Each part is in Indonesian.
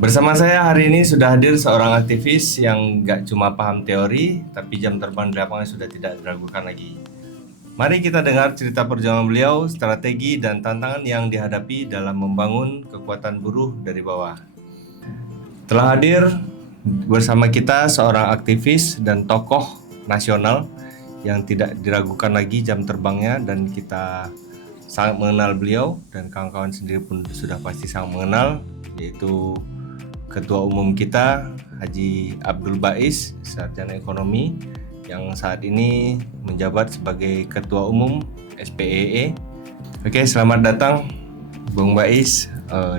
Bersama saya hari ini sudah hadir seorang aktivis yang gak cuma paham teori, tapi jam terbang di lapangan sudah tidak diragukan lagi. Mari kita dengar cerita perjuangan beliau, strategi dan tantangan yang dihadapi dalam membangun kekuatan buruh dari bawah. Telah hadir bersama kita seorang aktivis dan tokoh nasional yang tidak diragukan lagi jam terbangnya, dan kita sangat mengenal beliau dan kawan-kawan sendiri pun sudah pasti sangat mengenal, yaitu Ketua Umum kita Haji Abdul Baiz, sarjana ekonomi yang saat ini menjabat sebagai Ketua Umum SPEE. Oke, selamat datang Bung Baiz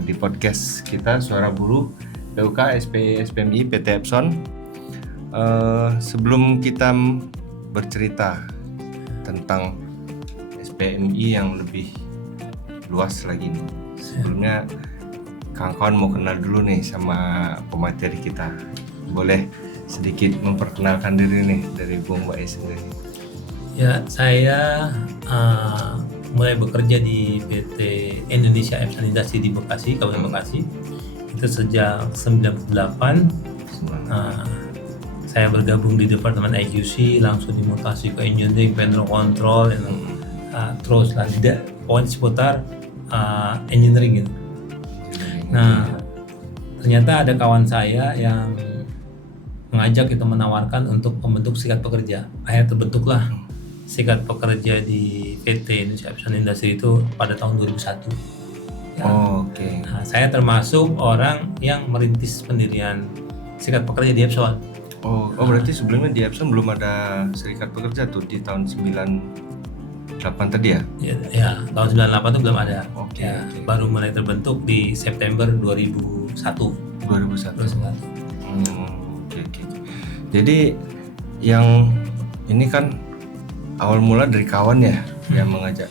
di podcast kita Suara Buruh PUK SPEE SPMI PT Epson. Sebelum kita bercerita tentang SPMI yang lebih luas lagi nih, sebelumnya kawan-kawan mau kenal dulu nih sama pemateri kita. Boleh sedikit memperkenalkan diri nih dari Bung Baiz sendiri? Ya, saya mulai bekerja di PT Indonesia Epson Industri di Bekasi, Kabupaten Bekasi. Itu sejak 98. Saya bergabung di Departemen IQC, langsung dimutasi ke Engineering, Vendor Control, terus lah tidak poin seputar engineering gitu. Nah, ternyata ada kawan saya yang mengajak kita menawarkan untuk membentuk serikat pekerja. Akhirnya terbentuklah serikat pekerja di PT Indonesia Epson Industri itu pada tahun 2001. Ya. Oke. Nah, saya termasuk orang yang merintis pendirian serikat pekerja di Epson. Berarti sebelumnya di Epson belum ada serikat pekerja tuh di tahun 98 tadi ya? Ya, tahun 98 itu belum ada. Oke. Baru mulai terbentuk di September 2001. 2001. Oke. Jadi yang ini kan awal mula dari kawan ya yang mengajak.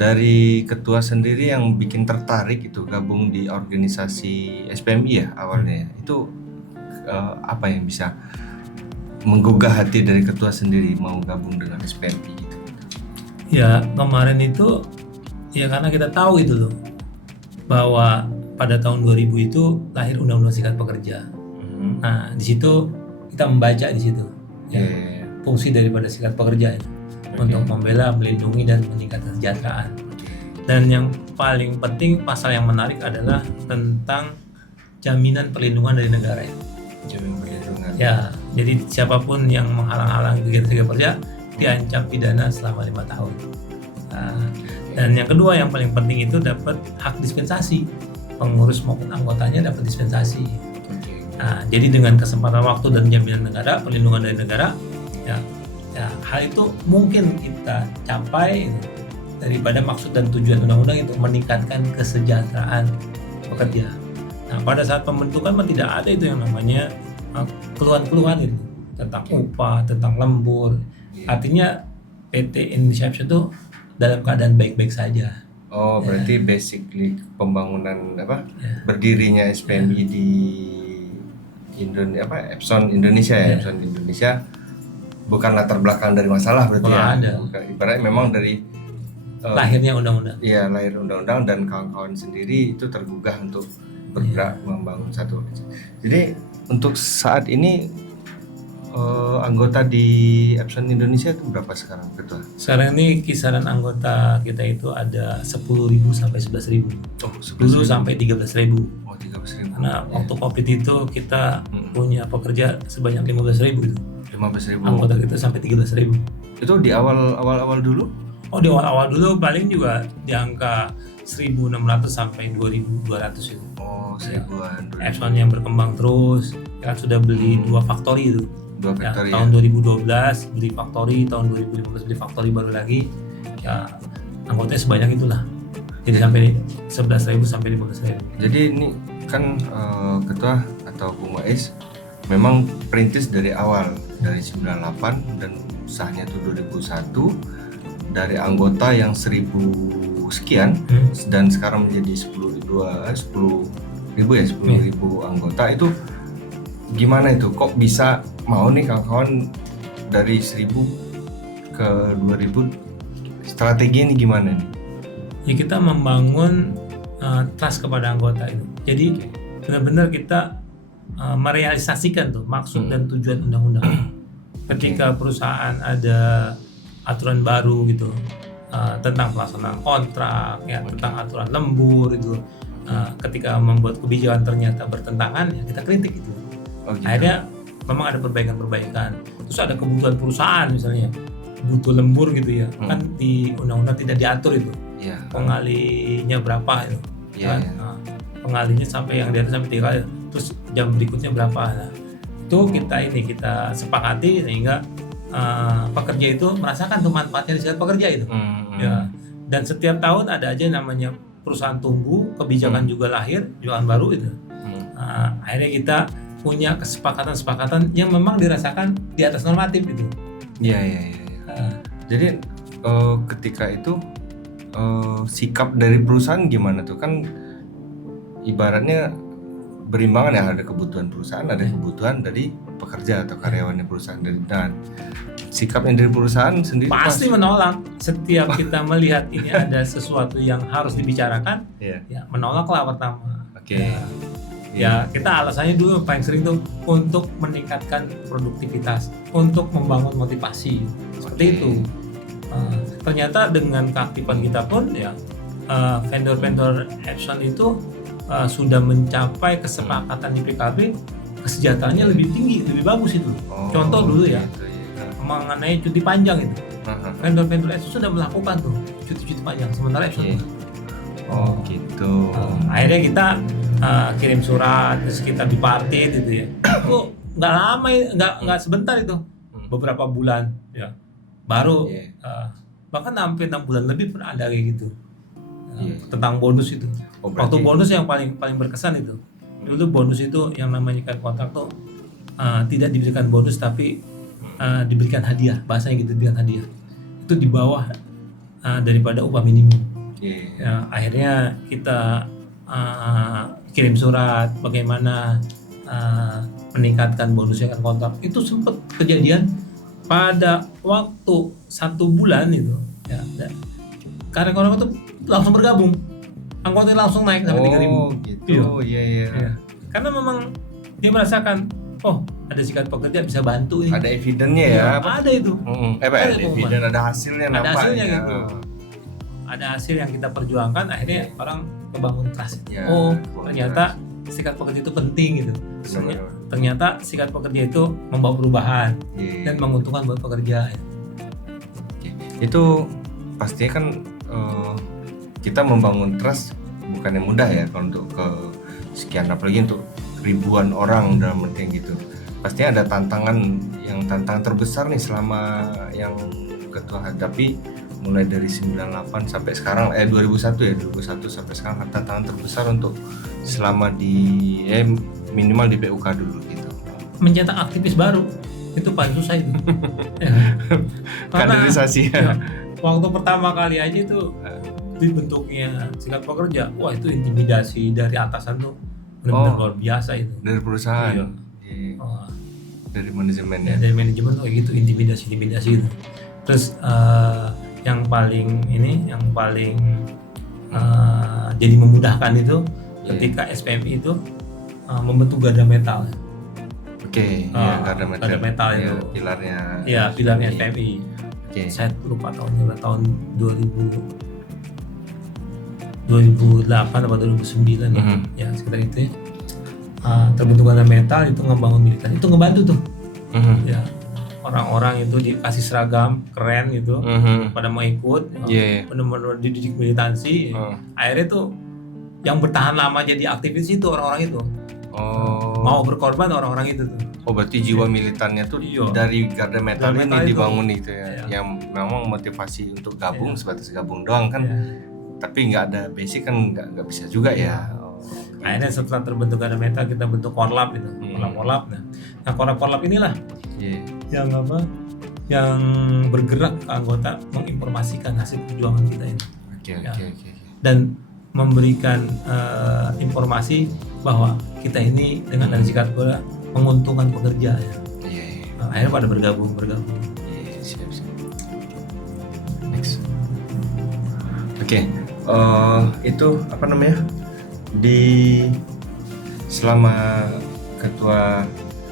Dari ketua sendiri yang bikin tertarik itu gabung di organisasi SPMI ya awalnya. Itu apa yang bisa menggugah hati dari ketua sendiri mau gabung dengan SPMI gitu? Ya, kemarin itu ya karena kita tahu itu loh bahwa pada tahun 2000 itu lahir Undang-Undang Serikat Pekerja. Nah, di situ kita membaca di situ fungsi daripada serikat pekerja itu untuk membela, melindungi dan meningkatkan kesejahteraan. Dan yang paling penting pasal yang menarik adalah tentang jaminan perlindungan dari negara ya. Ya, jadi siapapun yang menghalang-halangi kegiatan serikat pekerja diancam pidana selama 5 tahun. Dan yang kedua yang paling penting itu dapat hak dispensasi, pengurus maupun anggotanya dapat dispensasi. Nah, jadi dengan kesempatan waktu dan jaminan negara, perlindungan dari negara, ya hal itu mungkin kita capai daripada maksud dan tujuan undang-undang itu meningkatkan kesejahteraan pekerja. Nah, pada saat pembentukan tidak ada itu yang namanya keluhan-keluhan itu tentang upah, tentang lembur. Artinya PT Indonesia Epson itu dalam keadaan baik-baik saja. Berarti basically pembangunan berdirinya SPMI di Epson Indonesia ya. Epson Indonesia bukan latar belakang dari masalah berarti ya. Ada. Ibaratnya memang dari lahirnya undang-undang. Iya, lahir undang-undang dan kawan-kawan sendiri itu tergugah untuk bergerak membangun satu. Jadi untuk saat ini anggota di Epson Indonesia itu berapa sekarang, Ketua? Sekarang ini kisaran anggota kita itu ada 10.000 sampai 11.000. Dulu sampai 13.000. 13.000. Karena waktu Covid itu kita punya pekerja sebanyak 15.000 itu. 15.000. Anggota kita sampai 13.000. Itu di awal dulu? Di awal dulu paling juga di angka 1.600 sampai 2.200 itu. 1.000-an. Epson yang berkembang terus, kan sudah beli 2 factory itu. Tahun 2012 beli factory, tahun 2015 beli factory baru lagi. Ya, anggotanya sebanyak itulah. Jadi sampai 11.000 sampai 15.000. Jadi ini kan Ketua atau Bung Baiz memang perintis dari awal, dari 98 dan sahnya itu 2001, dari anggota yang 1.000 sekian dan sekarang menjadi 10.000 anggota. Itu gimana itu? Kok bisa mau nih kawan-kawan dari 1.000 ke 2.000? Strategi ini gimana nih? Ya kita membangun trust kepada anggota itu. Jadi benar-benar kita merealisasikan tuh maksud dan tujuan undang-undang. Ketika perusahaan ada aturan baru gitu tentang pelaksanaan kontrak, ya tentang aturan lembur itu, ketika membuat kebijakan ternyata bertentangan, ya kita kritik itu. Gitu. Akhirnya memang ada perbaikan-perbaikan. Terus ada kebutuhan perusahaan misalnya butuh lembur gitu ya, kan di undang-undang tidak diatur itu. Pengalinya berapa itu? Kan? Pengalinya sampai yang di atas sampai 3 kali. Terus jam berikutnya berapa? Nah, itu kita sepakati sehingga pekerja itu merasakan tuh manfaatnya di serikat pekerja itu. Ya. Dan setiap tahun ada aja namanya perusahaan tumbuh, kebijakan juga lahir, kebijakan baru itu. Akhirnya kita punya kesepakatan yang memang dirasakan di atas normatif itu. Iya. Jadi ketika itu sikap dari perusahaan gimana tuh? Kan ibaratnya berimbangan ya, ada kebutuhan perusahaan, ada kebutuhan dari pekerja atau karyawan perusahaan. Dan sikapnya dari perusahaan sendiri pasti menolak. Setiap kita melihat ini ada sesuatu yang harus dibicarakan, ya menolaklah pertama. Ya kita alasannya dulu paling sering tuh untuk meningkatkan produktivitas, untuk membangun motivasi seperti itu. Ternyata dengan keaktifan kita pun ya vendor-vendor Epson itu sudah mencapai kesepakatan di PKB, kesejahteraannya lebih tinggi, lebih bagus itu. Contoh dulu ya, mengenai cuti panjang itu, vendor-vendor Epson sudah melakukan tuh cuti panjang, sementara Epson gitu. Akhirnya kita kirim surat, terus kita bipartit gitu ya. Itu nggak lama, nggak sebentar itu, beberapa bulan ya, baru bahkan hampir 6 bulan lebih pernah ada kayak gitu. Tentang bonus itu. Waktu bonus yang paling berkesan itu. Dulu bonus itu yang namanya kontrak tuh tidak diberikan bonus tapi diberikan hadiah, bahasanya gitu, diberikan hadiah. Itu di bawah daripada upah minimum. Ya, akhirnya kita kirim surat bagaimana meningkatkan bonus yang kontrak. Itu sempat kejadian pada waktu 1 bulan itu ya, karyawan itu langsung bergabung, anggotanya langsung naik sampai 3.000. Gitu. Iya. Karena memang dia merasakan, ada serikat pekerja bisa bantu ini. Ada evidennya ya. Ada itu. Ada eviden, ada hasilnya nampak. Ada hasilnya gitu. Ada hasil yang kita perjuangkan, akhirnya orang kebangun trust. Ternyata serikat pekerja itu penting gitu. Ternyata serikat pekerja itu membawa perubahan dan menguntungkan buat pekerja. Itu pastinya kan kita membangun trust bukannya mudah ya, kalau untuk ke sekian, apalagi untuk ribuan orang dalam arti gitu. Pastinya ada tantangan terbesar nih selama yang ketua hadapi mulai dari 98 sampai sekarang 2001 sampai sekarang. Tantangan terbesar untuk selama di minimal di PUK dulu gitu. Mencetak aktivis baru itu paling susah itu. Kaderisasi ya. Waktu pertama kali aja itu dibentuknya serikat pekerja, itu intimidasi dari atasan tuh benar-benar luar biasa itu. Dari perusahaan. Dari manajemen ya. Dari manajemen tuh kayak gitu, intimidasi itu. Terus yang paling jadi memudahkan itu ketika SPMI itu membentuk garda metal. Garda metal itu pilarnya. Iya, pilarnya SPMI. Saya lupa tahunnya, tahun 2008 atau 2009 ya sekitar itu ya. Terbentuk garda metal itu ngebangun militan, itu ngebantu tuh. Ya, orang-orang itu dikasih seragam keren gitu, pada mau ikut, benar-benar dididik militansi. Akhirnya tuh yang bertahan lama jadi aktivis itu orang-orang itu. Mau berkorban orang-orang itu tuh. Berarti jiwa militannya tuh dari garda metal ini dibangun itu ya. Yang memang motivasi untuk gabung sebatas gabung doang kan. Tapi nggak ada basic kan nggak bisa juga ya. Akhirnya setelah terbentuk garda metal kita bentuk Korlap itu. Korlap. Nah, Korlap inilah yang bergerak ke anggota menginformasikan hasil perjuangan kita ini. Dan memberikan informasi bahwa kita ini dengan ada sikap menguntungkan pekerja ya. Akhirnya pada bergabung. Siap. Next. Itu apa namanya? Di selama ketua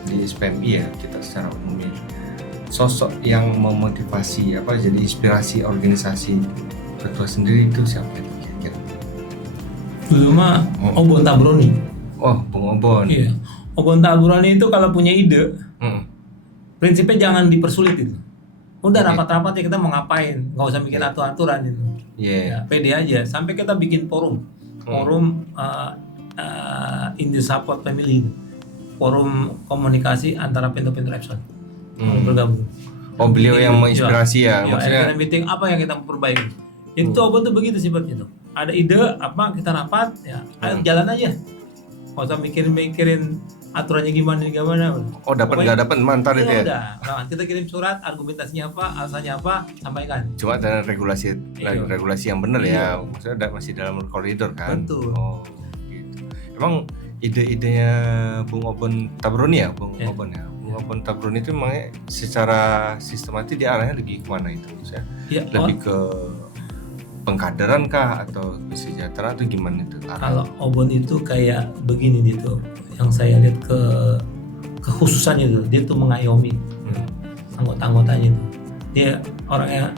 di SPMI ya, kita secara umum ya, sosok yang memotivasi jadi inspirasi organisasi ketua sendiri itu siapa itu kira-kira? Dulu mah Obon Tabroni. Oh, Bung Obon. Iya. Obon Tabroni itu kalau punya ide, prinsipnya jangan dipersulit itu. Udah rapat-rapat ya, kita mau ngapain, nggak usah bikin aturan itu. Ya, pede aja. Sampai kita bikin forum in the support family, forum komunikasi antara pintu-pintu Epson bergabung. Oh, beliau yang menginspirasi ya, maksudnya meeting apa yang kita perbaiki. Itu Obon tuh begitu sifatnya tuh. Ada ide apa kita rapat ya, ayo jalan aja. Nggak usah mikirin aturannya gimana. Oh, nggak dapat mantar itu ya? Udah, kita kirim surat, argumentasinya apa, alasannya apa, sampaikan. Cuma ada regulasi yang benar ya, maksudnya masih dalam koridor kan? Betul. Oh, gitu. Emang ide-idenya Bung Obon Tabroni ya, Bung Obon ya? Bung Obon Tabroni itu memang secara sistematis dia arahnya lebih kemana itu? Maksudnya lebih ke pengkaderan kah atau kesejahteraan atau gimana itu? Kalau Obon itu kayak begini gitu, yang saya lihat kekhususannya itu, dia tuh mengayomi anggota-anggotanya itu. Dia orangnya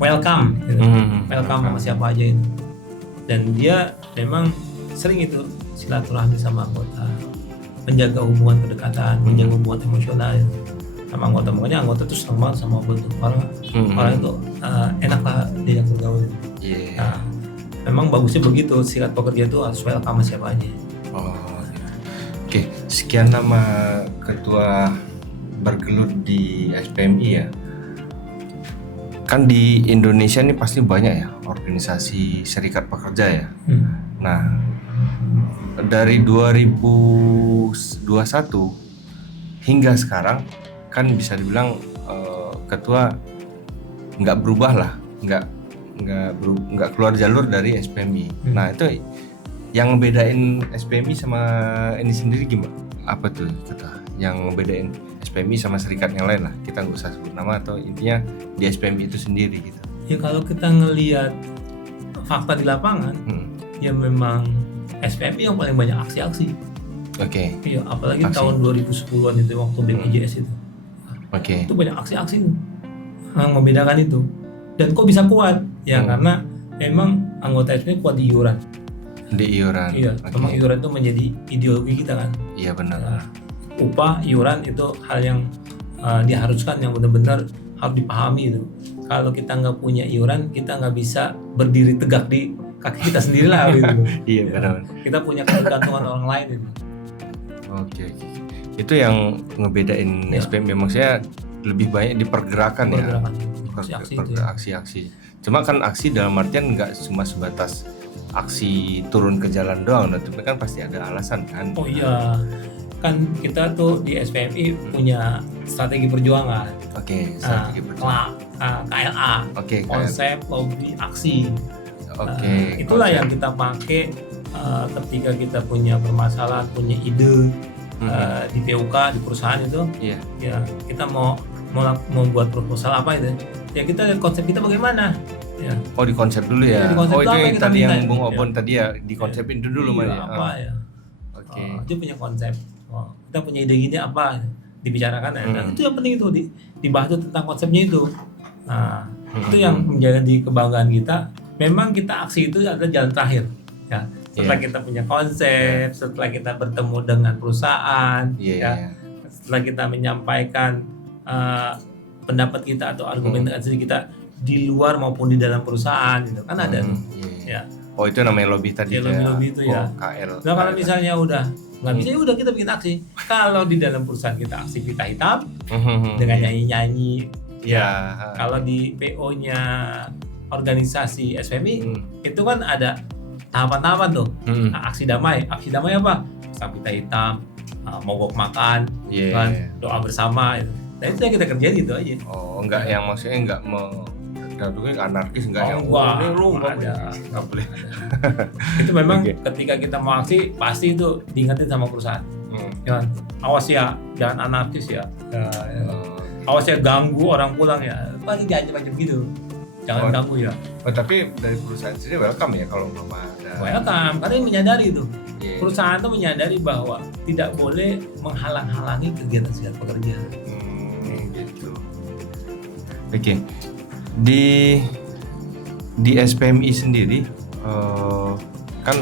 welcome gitu. Welcome sama siapa aja itu. Dan dia memang sering itu silaturahmi sama anggota, menjaga hubungan kedekatan, menjaga hubungan emosional itu sama anggota. Makanya anggota tuh senang banget sama Obon tuh. Orang itu enak lah diajak bergaul. Nah, memang bagusnya begitu, sikat pekerja itu harus welcome sama siapa aja. Oh, gitu. Oke, sekian lama ketua bergelut di SPMI ya. Kan di Indonesia ini pasti banyak ya organisasi serikat pekerja ya. Nah, dari 2021 hingga sekarang kan bisa dibilang ketua nggak berubah lah, nggak keluar jalur dari SPMI. Nah, itu yang ngebedain SPMI sama ini sendiri gimana? Apa tuh ketua? Yang ngebedain SPMI sama serikat yang lain lah. Kita nggak usah sebut nama, atau intinya di SPMI itu sendiri gitu. Ya kalau kita ngelihat fakta di lapangan, ya memang SPMI yang paling banyak aksi-aksi. Oke. Iya, apalagi tahun 2010-an itu waktu BPJS itu. Itu banyak aksi-aksi tuh. Yang membedakan itu. Dan kok bisa kuat? Ya karena memang anggota SPMI kuat di iuran. Di iuran. Iya, memang iuran itu menjadi ideologi kita kan. Iya benar. Upah, iuran itu hal yang diharuskan, yang benar-benar harus dipahami itu. Kalau kita nggak punya iuran, kita nggak bisa berdiri tegak di kaki kita sendiri lah gitu. Iya benar. Kita punya ketergantungan orang lain itu. Oke. Itu yang ngebedain SPMI, maksudnya lebih banyak di pergerakan ya. Aksi-aksi. Cuma kan aksi dalam artian nggak cuma sebatas aksi turun ke jalan doang, tapi kan pasti ada alasan kan. Oh iya, kan kita tuh di SPMI punya strategi perjuangan. Oke, strategi perjuangan. KLA. Oke, konsep, lobby, aksi. Oke. Itulah yang kita pakai ketika kita punya permasalahan, punya ide di PUK, di perusahaan itu. Iya. Ya, kita mau buat proposal apa itu? Ya kita lihat konsep kita bagaimana. Ya. Oh, di konsep dulu ya. Konsep itu yang tadi yang Bung Obon tadi ya, dikonsepin dulu ya. Apa ya? Oke. Dia punya konsep. Kita punya ide gini apa? Dibicarakan. Dan itu yang penting itu dibahas tentang konsepnya itu. Nah, itu yang menjadi kebanggaan kita. Memang kita aksi itu adalah jalan terakhir. Ya. Setelah kita punya konsep, setelah kita bertemu dengan perusahaan, setelah kita menyampaikan pendapat kita atau argumentasi kita di luar maupun di dalam perusahaan gitu kan ada tuh. Ya. Oh, itu namanya lobby tadi ya. Lobby itu ya. KL. Nah, kalau misalnya udah nggak bisa, udah kita bikin aksi. Kalau di dalam perusahaan kita aksi pita hitam dengan nyanyi-nyanyi. Ya. Kalau di PO-nya organisasi SPMI itu kan ada tahapan-tahapan tuh. Nah, aksi damai apa? Pasang pita hitam, mogok makan, kan, doa bersama itu. Nah, itu yang kita kerjain gitu aja. Oh, enggak yang maksudnya enggak anarkis, enggak yang ini lu enggak boleh. Itu memang ketika kita mau aksi pasti itu diingetin sama perusahaan. Jangan awas ya, jangan anarkis ya. Awas ya, ganggu orang pulang ya. Pasti diancam-ancam gitu. Jangan ganggu ya. Oh, tapi dari perusahaan sendiri welcome ya kalau belum ada. Welcome, karena menyadari itu. Perusahaan itu menyadari bahwa tidak boleh menghalang-halangi kegiatan serikat pekerja. Gitu. Oke. Di SPMI sendiri kan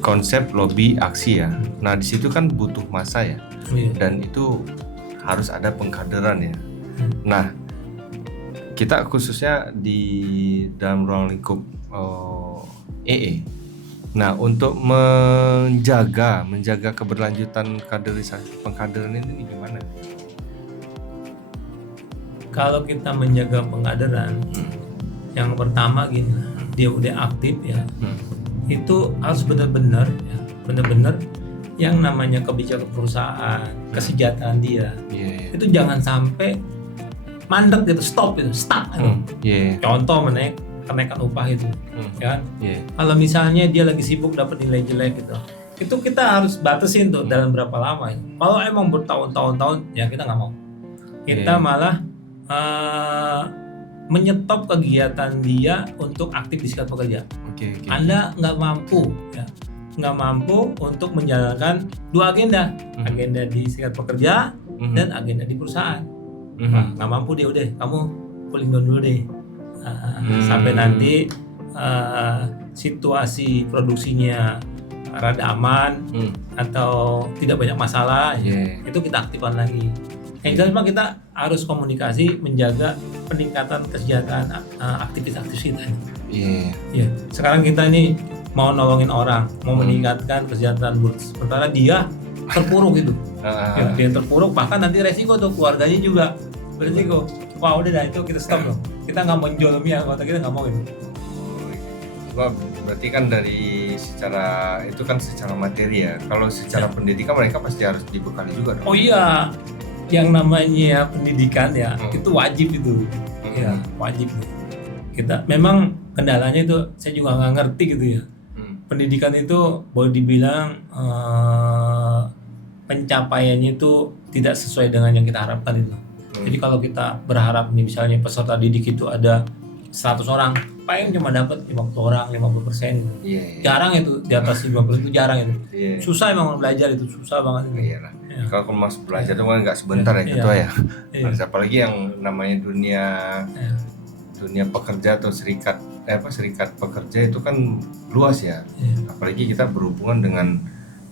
konsep lobby aksi ya. Nah di situ kan butuh massa ya, dan itu harus ada pengkaderan ya. Nah kita khususnya di dalam ruang lingkup EE. Nah untuk menjaga keberlanjutan kaderisasi pengkaderan ini gimana? Kalau kita menjaga pengkaderan, yang pertama gini, dia udah aktif ya. Itu harus benar-benar yang namanya kebijakan perusahaan, kesejahteraan dia, itu jangan sampai mandek gitu, stuck. Contoh kenaikan upah itu, ya. Kalau misalnya dia lagi sibuk dapat nilai jelek gitu, itu kita harus batasin tuh dalam berapa lama. Kalau emang bertahun-tahun ya kita nggak mau, kita malah menyetop kegiatan dia untuk aktif di serikat pekerja. Anda nggak mampu untuk menjalankan dua agenda, agenda di serikat pekerja dan agenda di perusahaan. Nggak mampu dia, udah kamu cooling down dulu deh, sampai nanti situasi produksinya rada aman atau tidak banyak masalah, itu kita aktifkan lagi. Yang jelas mah kita harus komunikasi menjaga peningkatan kesejahteraan aktivis-aktivis kita. Sekarang kita ini mau nolongin orang, mau meningkatkan kesejahteraan buruh, sementara dia terpuruk gitu. Dia terpuruk, bahkan nanti resiko tuh keluarganya juga beresiko. Wah udah dah, itu kita stop loh. Kita nggak mau menjolimi anggota kita, nggak mau itu. Berarti kan secara materi ya. Kalau secara pendidikan mereka pasti harus dibekali juga dong. Oh iya, yang namanya pendidikan ya itu wajib itu. Ya wajib. Kita memang kendalanya itu saya juga nggak ngerti gitu ya. Pendidikan itu boleh dibilang pencapaiannya itu tidak sesuai dengan yang kita harapkan itu. Jadi kalau kita berharap nih misalnya peserta didik itu ada 100 orang, paling cuma dapat 50 orang, 50%. Jarang itu, di atas 50% itu jarang itu. Susah emang belajar itu, susah banget itu. Kalau masuk belajar itu kan nggak sebentar ya ketua ya. Apalagi yang namanya dunia pekerja atau serikat pekerja itu kan luas ya. Apalagi kita berhubungan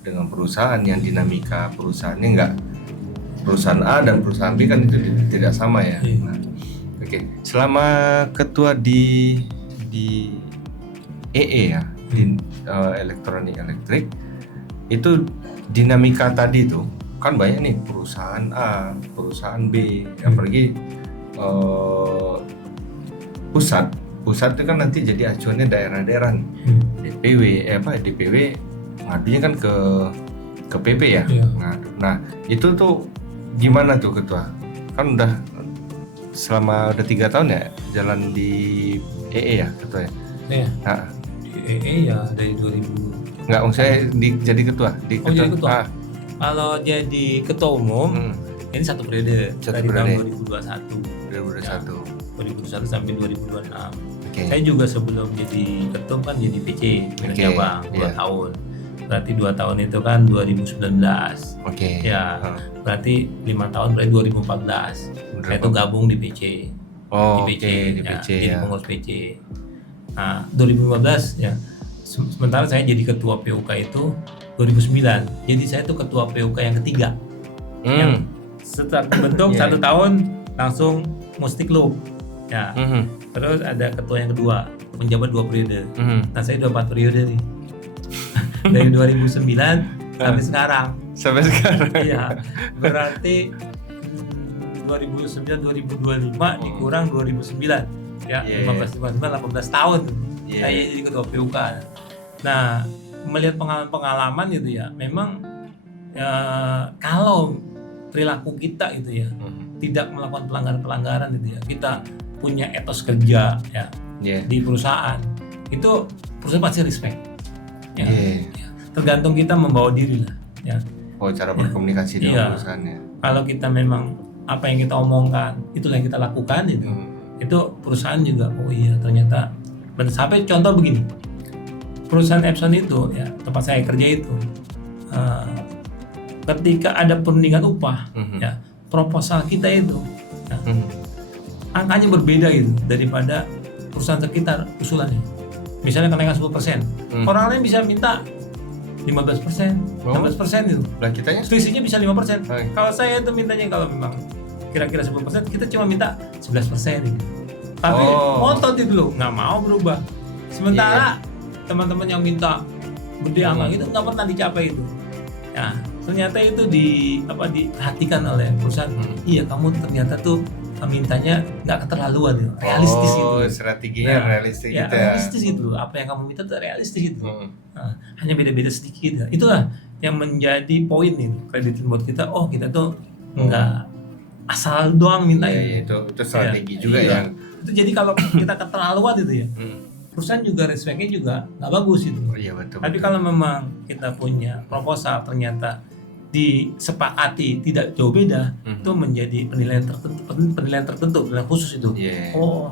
dengan perusahaan yang dinamika perusahaannya perusahaan A dan perusahaan B kan itu tidak sama ya. Nah, selama ketua di EE ya, di elektronik elektrik itu dinamika tadi tuh kan banyak nih, perusahaan A, perusahaan B, apalagi pusat itu kan nanti jadi acuannya daerah-daerah nih. DPW ngadunya kan ke PP ya. Nah itu tuh gimana tuh ketua? Kan udah 3 tahun ya jalan di EE ya ketua ya. Nah, di EE ya dari 2000. Enggak, saya jadi ketua. Jadi ketua. Kalau jadi ketua umum ini satu periode dari tahun 2021 sampai 2026. Saya juga sebelum jadi ketum kan jadi PC Cabang 2 tahun. Berarti 2 tahun itu kan 2019. Ya, berarti 5 tahun berarti 2014. Saya itu gabung di PC. Jadi pengurus PC. Nah, 2015 ya. Sementara saya jadi ketua PUK itu 2009. Jadi saya itu ketua PUK yang ketiga. Yang setelah dibentuk 1 tahun langsung Mustiklub. Ya. Terus ada ketua yang kedua, menjabat 2 periode. Nah, saya udah 4 periode nih. Dari 2009 sampai sekarang. Iya. Berarti 2009 2025 dikurang 2009. Ya, 18 tahun. Saya jadi ketua PUK. Nah, melihat pengalaman gitu ya, memang kalau perilaku kita gitu ya, tidak melakukan pelanggaran gitu ya, kita punya etos kerja ya di perusahaan, itu perusahaan pasti respect. Ya. Tergantung kita membawa diri lah. Ya. Cara berkomunikasi dengan perusahaannya. Kalau kita memang apa yang kita omongkan, itulah yang kita lakukan itu perusahaan juga ternyata. Sampai contoh begini, perusahaan Epson itu ya tempat saya kerja itu ketika ada perundingan upah ya proposal kita itu ya, angkanya berbeda gitu daripada perusahaan sekitar usulannya. Misalnya kenaikan 10%, orang lain bisa minta 15%, 16% gitu. Lah kitanya selisihnya bisa 5%. Kalau saya itu mintanya kalau memang kira-kira 10%, kita cuma minta 11% gitu. Tapi ngotot itu loh, nggak mau berubah. Sementara teman-teman yang minta gede angka itu nggak pernah dicapai itu. Ya, ternyata itu diperhatikan oleh perusahaan. Iya, kamu ternyata tuh mintanya nggak keterlaluan gitu, realistis gitu. Strateginya realistis gitu ya. Realistis gitu. Apa yang kamu minta tuh realistis gitu. Nah, hanya beda-beda sedikit. Itulah yang menjadi poin itu kreditin buat kita. Oh, kita tuh nggak asal doang minta itu strategi juga ya. Itu jadi kalau kita keterlaluan itu ya. Perusahaan juga respect-nya juga nggak bagus itu. Iya betul. Tapi kalau memang kita punya proposal ternyata disepakati tidak jauh beda, itu menjadi penilaian tertentu, penilaian khusus itu. Oh,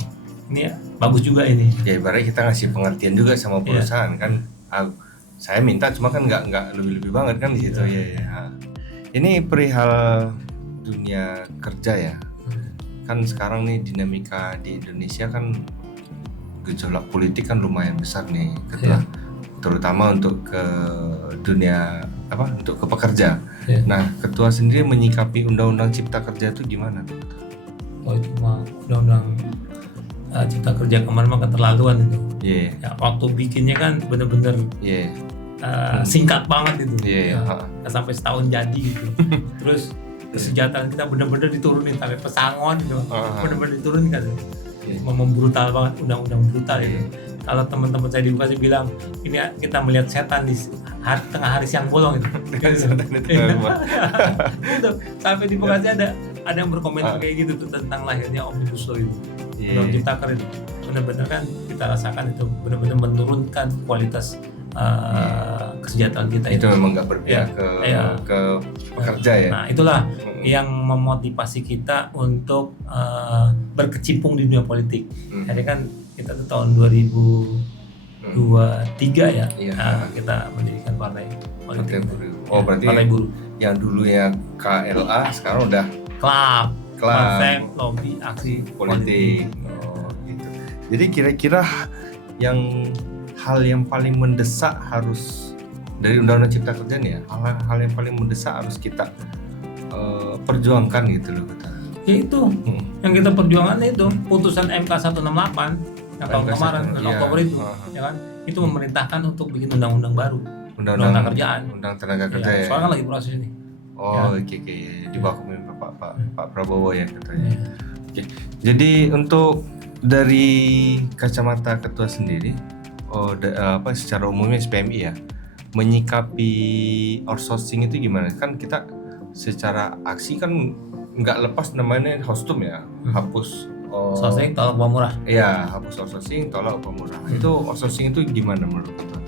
ini bagus juga ini. Ya ibaratnya kita ngasih pengertian juga sama perusahaan kan. Saya minta cuma kan nggak lebih banget kan di situ ya. Ini perihal dunia kerja ya. Kan sekarang nih dinamika di Indonesia kan gejolak politik kan lumayan besar nih, terutama untuk ke dunia untuk ke pekerja. Nah, ketua sendiri menyikapi undang-undang cipta kerja itu gimana? Oh itu mah undang-undang cipta kerja kemarin mah keterlaluan itu. Ya, waktu bikinnya kan bener-bener singkat banget itu. Sampai setahun jadi gitu. Terus kesejahteraan kita bener-bener diturunin sampai pesangon gitu. Bener-bener diturunin kan. Brutal banget, undang-undang brutal itu. Kalau teman-teman saya di Bekasi bilang ini kita melihat setan di tengah hari siang bolong itu. Itu sampai di Bekasi ada yang berkomentar kayak gitu tuh tentang lahirnya Omnibus Law itu. Undang Cipta Kerja benar-benar kan kita rasakan itu benar-benar menurunkan kualitas kesejahteraan kita itu memang nggak berpihak ke pekerja ya. Nah itulah yang memotivasi kita untuk berkecimpung di dunia politik. Jadi kan kita tuh tahun 2023 ya, kita mendirikan partai politik. Berarti Partai Buruh. Yang dulu ya KLA sekarang udah Klub Lobby Aksi Politik. Gitu. Jadi kira-kira hal yang paling mendesak harus dari Undang-Undang Cipta Kerja nih ya, hal yang paling mendesak harus kita perjuangkan gitu loh kata. Ya itu yang kita perjuangkan itu putusan MK 168 yang tahun kemarin Oktober itu, ya kan? Itu memerintahkan untuk bikin undang-undang baru, undang-undang kerjaan, undang tenaga kerja ya. Soalnya kan lagi proses ini. Oke. Di bawah Pak Prabowo ya katanya. Jadi untuk dari kacamata ketua sendiri, secara umumnya SPMI ya, menyikapi outsourcing itu gimana? Kan kita secara aksi kan nggak lepas namanya kostum ya, hapus outsourcing tolak upah murah. Iya, hapus outsourcing tolak upah murah. Itu outsourcing itu gimana menurut ketua?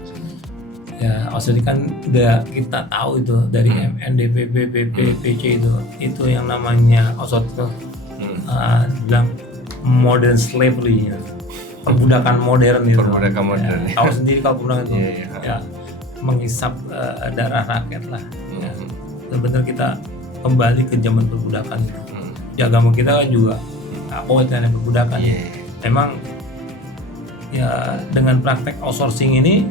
Ya, outsourcing kan udah kita tahu itu dari MNDP, BP, PC itu yang namanya outsourcing bilang modern slavery ya. Perbudakan modern itu. Perbudakan modern. Ya, tahu sendiri kalau perbudakan itu. Ya, menghisap darah rakyat lah. Ya. Benar-benar kita kembali ke zaman perbudakan. Ya, agama kita kan juga dengan perbudakan. Memang ya dengan praktek outsourcing ini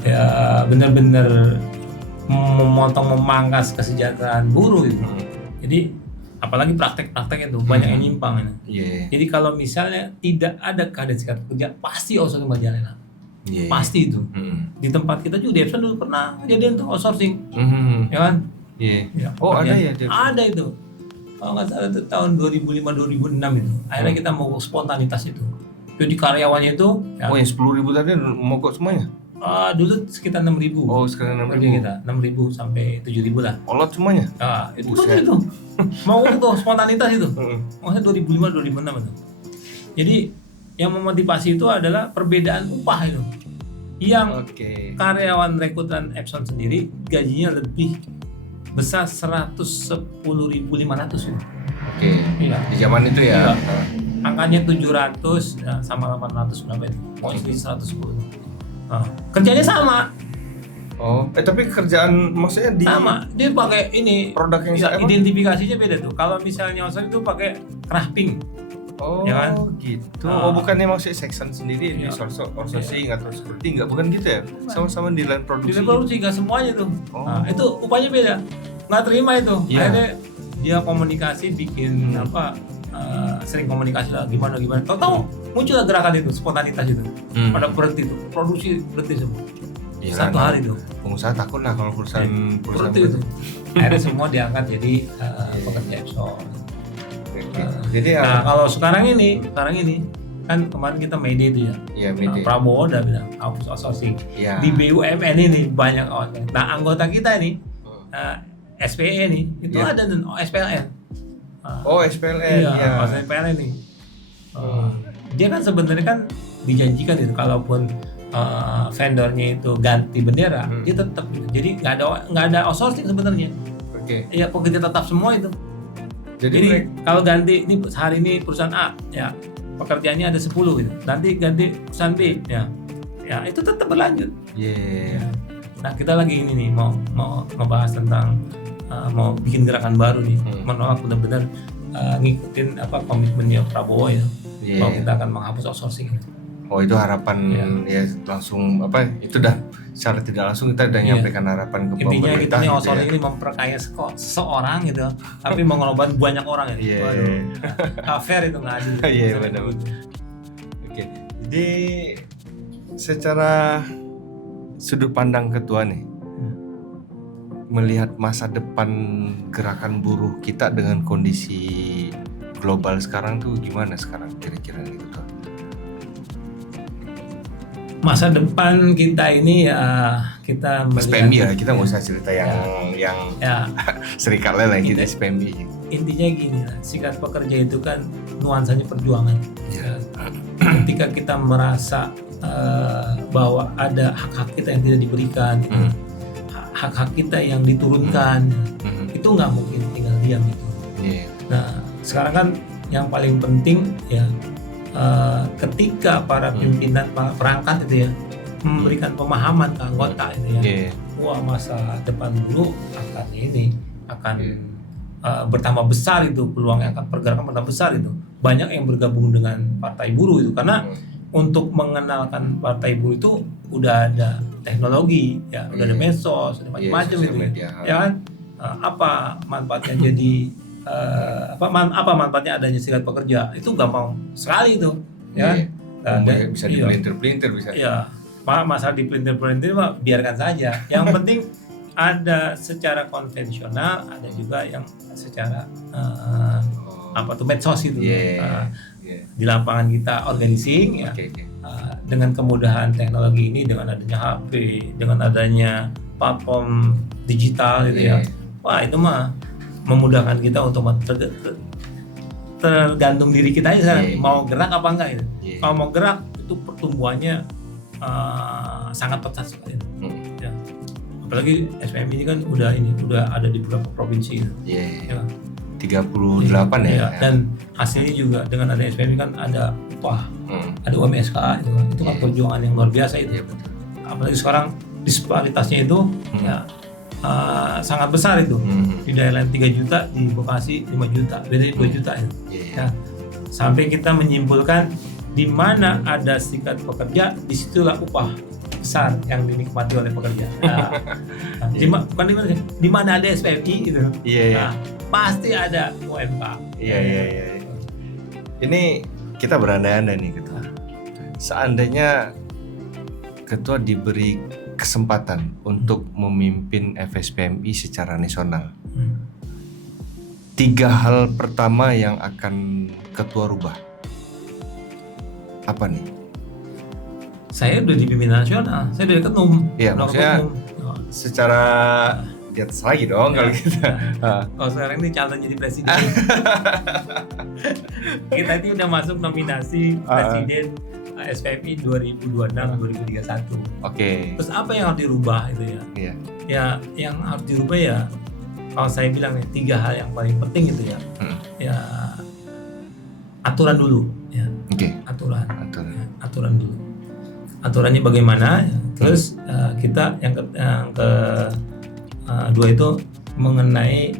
ya benar-benar memangkas kesejahteraan buruh itu. Jadi apalagi praktek-praktek itu banyak yang nyimpang ini. Jadi kalau misalnya tidak ada keadaan serikat pekerja, pasti outsourcing berjalan. Pasti itu. Di tempat kita juga di Epson dulu pernah kejadian tuh outsourcing, ya kan? Ada ya? Ada itu. Kalau nggak salah itu tahun 2005-2006 itu. Akhirnya kita mogok spontanitas itu. Jadi karyawannya itu. Yang 10.000 tadi mogok semuanya? Dulu sekitar 6.000. Sekitar 6.000. Kita 6.000 sampai 7.000 lah. Kolot semuanya? Itu betul itu. Mau itu spontanitas itu. Maksudnya 2005-2006 itu. Jadi yang memotivasi itu adalah perbedaan upah itu. Yang karyawan rekrutan Epson sendiri gajinya lebih besar 110.500 itu. Di zaman itu ya. angkanya 700 ya, sama 800 berapa itu? Mau isi 110. Nah, kerjanya sama. Oh, tapi kerjaan maksudnya di Sama, dia pakai ini produk yang ya, sama? identifikasinya beda tuh. Kalau misalnya outsourcing itu pakai crafting. Oh, Ya kan? gitu. Ah. Oh, bukannya maksudnya section sendiri Iya. di outsourcing atau security, nggak, bukan gitu ya? Sama-sama di line produksi. Di produksi nggak semuanya tuh. Oh. Nah, itu upahnya beda. Nggak terima itu. Iya. Akhirnya dia komunikasi bikin sering komunikasi lah gimana. Tahu muncullah gerakan itu, spontanitas itu. Pada berhenti tuh, produksi berhenti semua. Iya, Satu kan? hari tuh. Pengusaha takut lah kalau perusahaan Berhenti itu. Akhirnya semua diangkat jadi pekerja Epson. Oke. Jadi Nah, kalau sekarang ini kan kemarin kita Mayday itu ya. ya media. Prabowo udah bilang hapus outsourcing. Iya. Di BUMN ini banyak outsourcing. Nah, anggota kita ini SPE nih itu Iya. ada dan SPLN. Oh, SPLN. Iya, ya. SPLN nih. Dia kan sebenarnya kan dijanjikan itu kalaupun vendornya itu ganti bendera, dia tetap gitu. Jadi nggak ada outsourcing sebenarnya. Oke. Ya pekerja tetap semua itu. Jadi kalau ganti ini hari ini perusahaan A, ya pekerjaannya ada 10 gitu. Nanti ganti perusahaan B, ya itu tetap berlanjut. Iya. Nah, kita lagi ini nih mau ngebahas tentang mau bikin gerakan baru nih, menolak benar-benar ngikutin komitmennya Prabowo ya, bahwa kita akan menghapus outsourcing. Oh, itu harapan ya langsung itu dah secara tidak langsung kita udah nyampaikan harapan ke Intinya pemerintah. gitu nih, outsourcing ini memperkaya seseorang gitu, tapi mengorbankan banyak orang ya. Iya. Nggak fair itu, nggak adil. Iya, benar. Oke, jadi secara sudut pandang ketua nih, melihat masa depan gerakan buruh kita dengan kondisi global sekarang tuh gimana sekarang kira-kira gitu tuh? Masa depan kita ini ya kita SPMI ya, kita nggak usah cerita yang ya, serikatnya lah, kita SPMI. intinya gini lah, serikat pekerja itu kan nuansanya perjuangan. Iya. Ketika kita merasa bahwa ada hak-hak kita yang tidak diberikan, hak-hak kita yang diturunkan, itu nggak mungkin tinggal diam gitu. Yeah. Nah, sekarang kan yang paling penting ya ketika para pimpinan perangkat itu ya memberikan pemahaman ke anggota itu ya, wah masa depan buruh akan bertambah besar itu, peluangnya akan pergerakan bertambah besar itu. Banyak yang bergabung dengan partai buruh itu karena untuk mengenalkan partai buruh itu udah ada teknologi ya, udah ada medsos, ada macam-macam itu ya kan. Apa manfaatnya jadi apa manfaatnya adanya serikat pekerja? Itu gampang sekali itu ya. Bisa dipelintir-pelintir bisa. Iya. Masalah dipelintir-pelintir mah biarkan saja. Yang penting ada secara konvensional, ada juga yang secara medsos itu. Di lapangan kita organizing ya. Dengan kemudahan teknologi ini, dengan adanya HP, dengan adanya platform digital gitu ya. Wah, itu mah memudahkan kita untuk tergantung diri kita aja sekarang, mau gerak apa enggak gitu. Kalau mau gerak itu pertumbuhannya sangat pesat sekali. Ya. Apalagi SPMI ini kan udah ada di beberapa provinsi gitu. Ya. 38 ya. Dan hasilnya juga dengan ada SPMI kan ada upah, ada UMSK itu kan perjuangan yang luar biasa itu. Apalagi sekarang disparitasnya itu ya sangat besar itu. Di daerah lain 3 juta, di Bekasi 5 juta, beda 2 juta itu. Ya. Sampai kita menyimpulkan di mana ada serikat pekerja, disitulah upah besar yang dinikmati oleh pekerja. Di mana ada SPMI gitu. Nah, pasti ada UMK. Iya. Ini kita berandai-andai nih ketua. Seandainya ketua diberi kesempatan untuk memimpin FSPMI secara nasional, 3 hal pertama yang akan ketua rubah apa nih? Saya udah di pimpinan nasional, saya udah ketum. Iya, maksudnya secara di atas lagi dong kalau kita. Kalau sekarang ini calon jadi presiden. Kita ini udah masuk nominasi presiden SPMI 2026-2031. Oke. Terus apa yang harus dirubah itu ya? Iya. Ya, yang harus dirubah ya, kalau saya bilang nih 3 hal yang paling penting itu ya. Ya, aturan dulu, ya. Oke. Aturan. Aturan. Ya, aturan dulu. Aturannya bagaimana? Ya. Terus kita yang kedua itu mengenai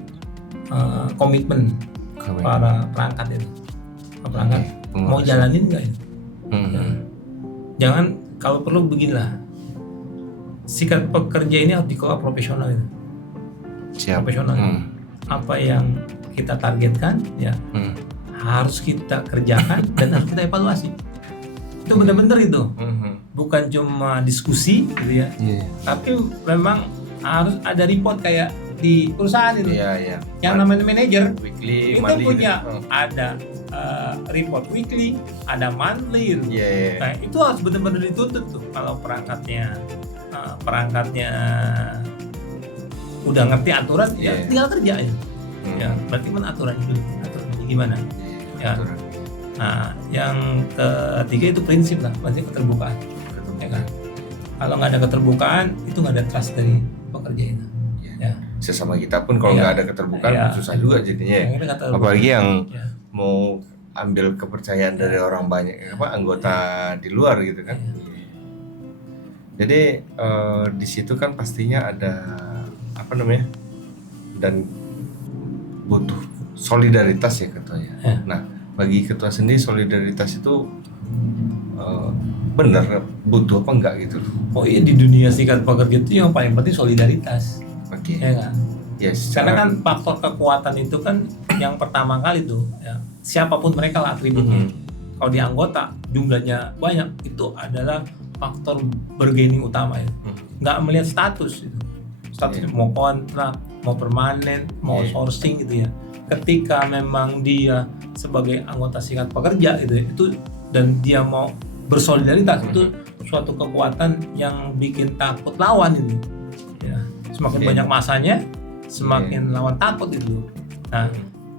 komitmen para perangkat itu. Perangkat mau jalanin nggak itu? Jangan, kalau perlu beginilah. Sikat pekerja ini harus dikelola profesional itu. Siap. Profesional. Apa yang kita targetkan ya harus kita kerjakan dan harus kita evaluasi. Itu benar-benar itu. Bukan cuma diskusi gitu ya. Tapi memang harus ada report kayak di perusahaan itu. Yang namanya manajer weekly, itu punya ada report weekly, ada monthly gitu. Nah, itu harus benar-benar dituntut tuh kalau perangkatnya udah ngerti aturan ya tinggal kerja ya. Ya, berarti aturannya dulu. Aturannya gimana? Ya. Nah, yang ketiga itu prinsip lah, prinsip keterbukaan. Ya kan? Kalau nggak ada keterbukaan, itu nggak ada trust dari pekerja itu. Ya. Sesama kita pun kalau nggak ada keterbukaan susah juga jadinya ya. Apalagi yang mau ambil kepercayaan dari orang banyak, anggota di luar gitu kan. Jadi di situ kan pastinya ada dan butuh solidaritas ya ketua ya. Nah, bagi ketua sendiri solidaritas itu benar butuh apa enggak gitu loh. Oh iya, di dunia serikat pekerja itu yang paling penting solidaritas. Ya kan? Yes. Karena kan faktor kekuatan itu kan yang pertama kali tuh ya, siapapun mereka lah atributnya. Kalau di anggota jumlahnya banyak, itu adalah faktor bargaining utama ya. Nggak melihat status itu. Status mau kontrak, mau permanen, mau sourcing gitu ya. Ketika memang dia sebagai anggota serikat pekerja itu dan dia mau bersolidaritas, itu suatu kekuatan yang bikin takut lawan itu. Ya, semakin banyak masanya, semakin lawan takut itu. Nah,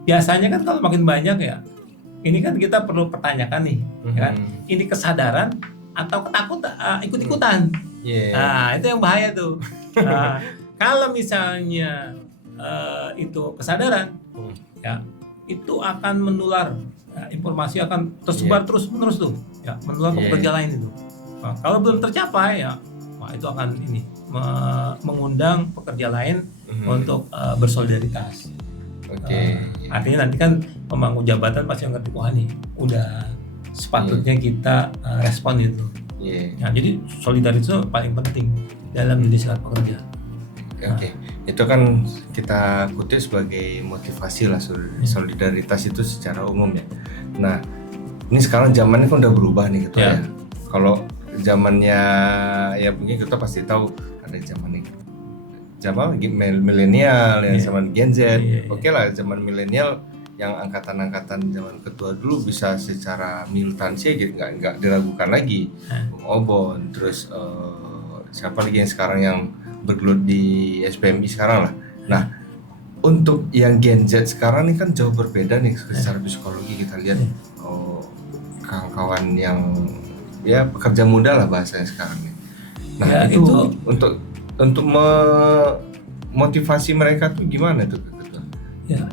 biasanya kan kalau makin banyak ya, ini kan kita perlu pertanyakan nih, ya kan? Ini kesadaran atau ketakutan, ikut-ikutan. Nah, itu yang bahaya tuh. Nah, kalau misalnya itu kesadaran, ya itu akan menular, ya, informasi akan tersebar terus-menerus tuh, ya menular ke pekerja lain itu. Nah, kalau belum tercapai ya, itu akan mengundang pekerja lain untuk bersolidaritas. Artinya nanti kan pemangku jabatan pasti ngerti, wah nih udah sepatutnya kita respon itu. Nah, jadi solidaritas paling penting dalam dunia serikat pekerja. Itu kan kita kutip sebagai motivasi lah, solidaritas itu secara umum ya. Nah, ini sekarang zamannya kan udah berubah nih gitu ya. Kalau zamannya ya mungkin kita pasti tahu ada zaman milenial ya, zaman Gen Z. Oke lah, zaman milenial yang angkatan-angkatan zaman ketua dulu bisa secara militansi nggak diragukan lagi. Obon, terus siapa lagi yang sekarang yang bergelut di SPMI sekarang lah. Nah, untuk yang Gen Z sekarang ini kan jauh berbeda nih secara psikologi. Kita lihat kawan-kawan yang ya pekerja muda lah bahasanya sekarang nih. Nah, ya, itu untuk memotivasi mereka tuh gimana tuh? Ya,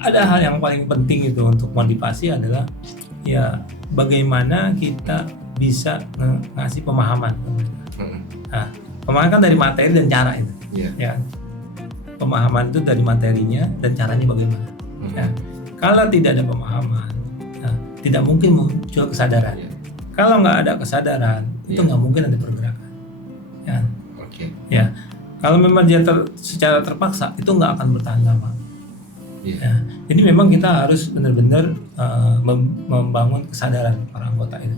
ada hal yang paling penting itu untuk motivasi adalah ya bagaimana kita bisa ngasih pemahaman. Nah, pemahaman kan dari materi dan cara itu. Ya. Pemahaman itu dari materinya dan caranya bagaimana. Ya. Kalau tidak ada pemahaman, tidak mungkin muncul kesadaran. Kalau nggak ada kesadaran, itu nggak mungkin ada pergerakan. Ya. Kalau memang dia secara terpaksa, itu nggak akan bertahan lama. Ya. Jadi memang kita harus benar-benar membangun kesadaran para anggota itu.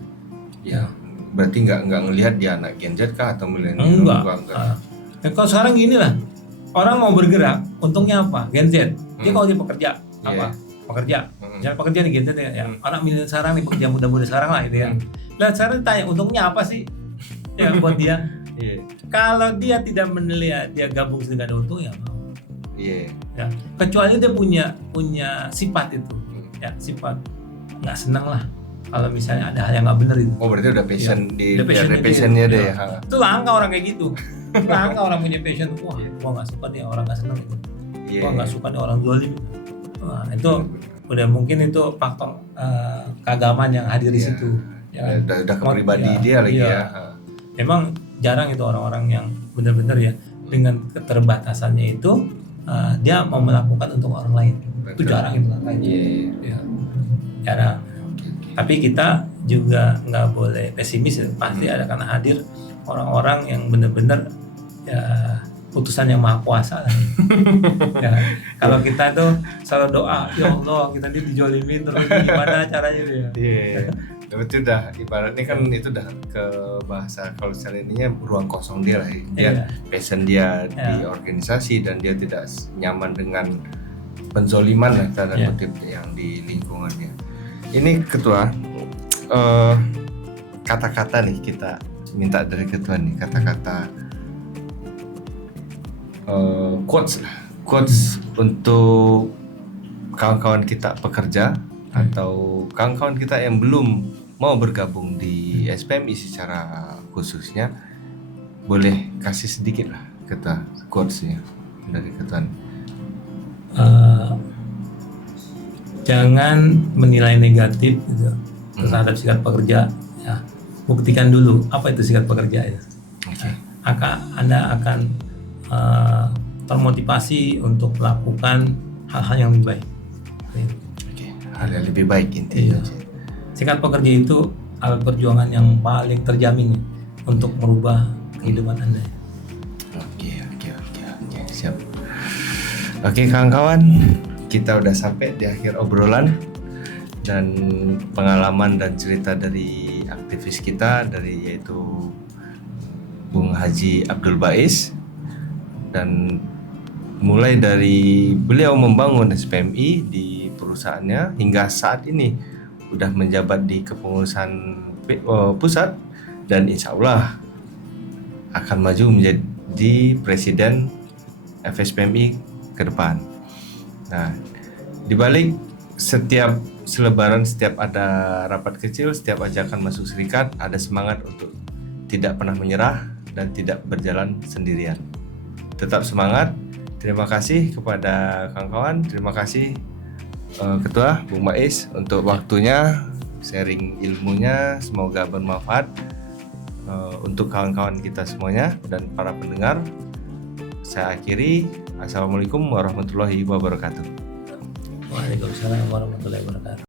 Ya. Berarti nggak ngelihat dia anak Gen Z kah atau milenial? Enggak. Kalau sekarang gini lah, orang mau bergerak, untungnya apa? Gen Z. Dia kalau dia pekerja apa? Pekerja. Jangan pekerja nih Gen Z ya. Anak milenial sekarang nih, pekerja muda-muda sekarang lah itu ya. Lah sekarang ditanya untungnya apa sih? Ya buat dia. Kalau dia tidak menilai dia gabung dengan untung ya mau. Ya. Kecuali dia punya sifat itu. Ya, sifat nggak senang lah kalau misalnya ada hal yang nggak benar itu. Oh, berarti udah passion passionnya deh ya. Itu langka orang kayak gitu. Langka orang punya passion. Wah, gua nggak suka nih orang nggak senang itu. Gua nggak suka nih orang zalim. Nah, itu udah mungkin itu faktor keagamaan yang hadir di Iya. situ. Ya kan? Udah ke pribadi Iya, dia lagi iya. ya. Memang jarang itu orang-orang yang benar-benar ya dengan keterbatasannya itu dia mau melakukan untuk orang lain. Itu Betul. jarang itu kayak gitu. Iya. Ya, jarang. Tapi kita juga nggak boleh pesimis ya. Pasti ada karena hadir orang-orang yang benar-benar ya utusan yang maha kuasa lah. Ya, kalau kita tuh selalu doa, ya Allah kita dijolimin terus gimana caranya ya. Iya. Berarti udah ibaratnya kan itu udah ke bahasa kalau misalnya ininya ruang kosong dia lah. Dia Iya. passion dia di organisasi dan dia tidak nyaman dengan penzoliman lah tanda Iya. kutip yang di lingkungannya. Ini ketua kata-kata nih kita minta dari ketua nih kata-kata quotes untuk kawan-kawan kita pekerja atau kawan-kawan kita yang belum mau bergabung di SPMI secara khususnya, boleh kasih sedikit lah ketua quotesnya dari ketua. Jangan menilai negatif gitu terhadap sikap pekerja. Ya, buktikan dulu apa itu sikap pekerja itu. Oke. Anda akan termotivasi untuk melakukan hal-hal yang lebih baik. Oke, hal yang lebih baik intinya. Iya. Sikap pekerja itu alat perjuangan yang paling terjamin untuk merubah kehidupan Anda. Oke, siap. Oke, kawan-kawan, kita udah sampai di akhir obrolan dan pengalaman dan cerita dari aktivis kita yaitu Bung Haji Abdul Bais, dan mulai dari beliau membangun SPMI di perusahaannya hingga saat ini udah menjabat di kepengurusan pusat dan insya Allah akan maju menjadi presiden FSPMI ke depan. Nah, dibalik setiap selebaran, setiap ada rapat kecil, setiap ajakan masuk serikat, ada semangat untuk tidak pernah menyerah dan tidak berjalan sendirian. Tetap semangat. Terima kasih kepada kawan-kawan. Terima kasih Ketua Bung Bais untuk waktunya, sharing ilmunya. Semoga bermanfaat untuk kawan-kawan kita semuanya dan para pendengar. Saya akhiri. Assalamualaikum warahmatullahi wabarakatuh. Waalaikumsalam warahmatullahi wabarakatuh.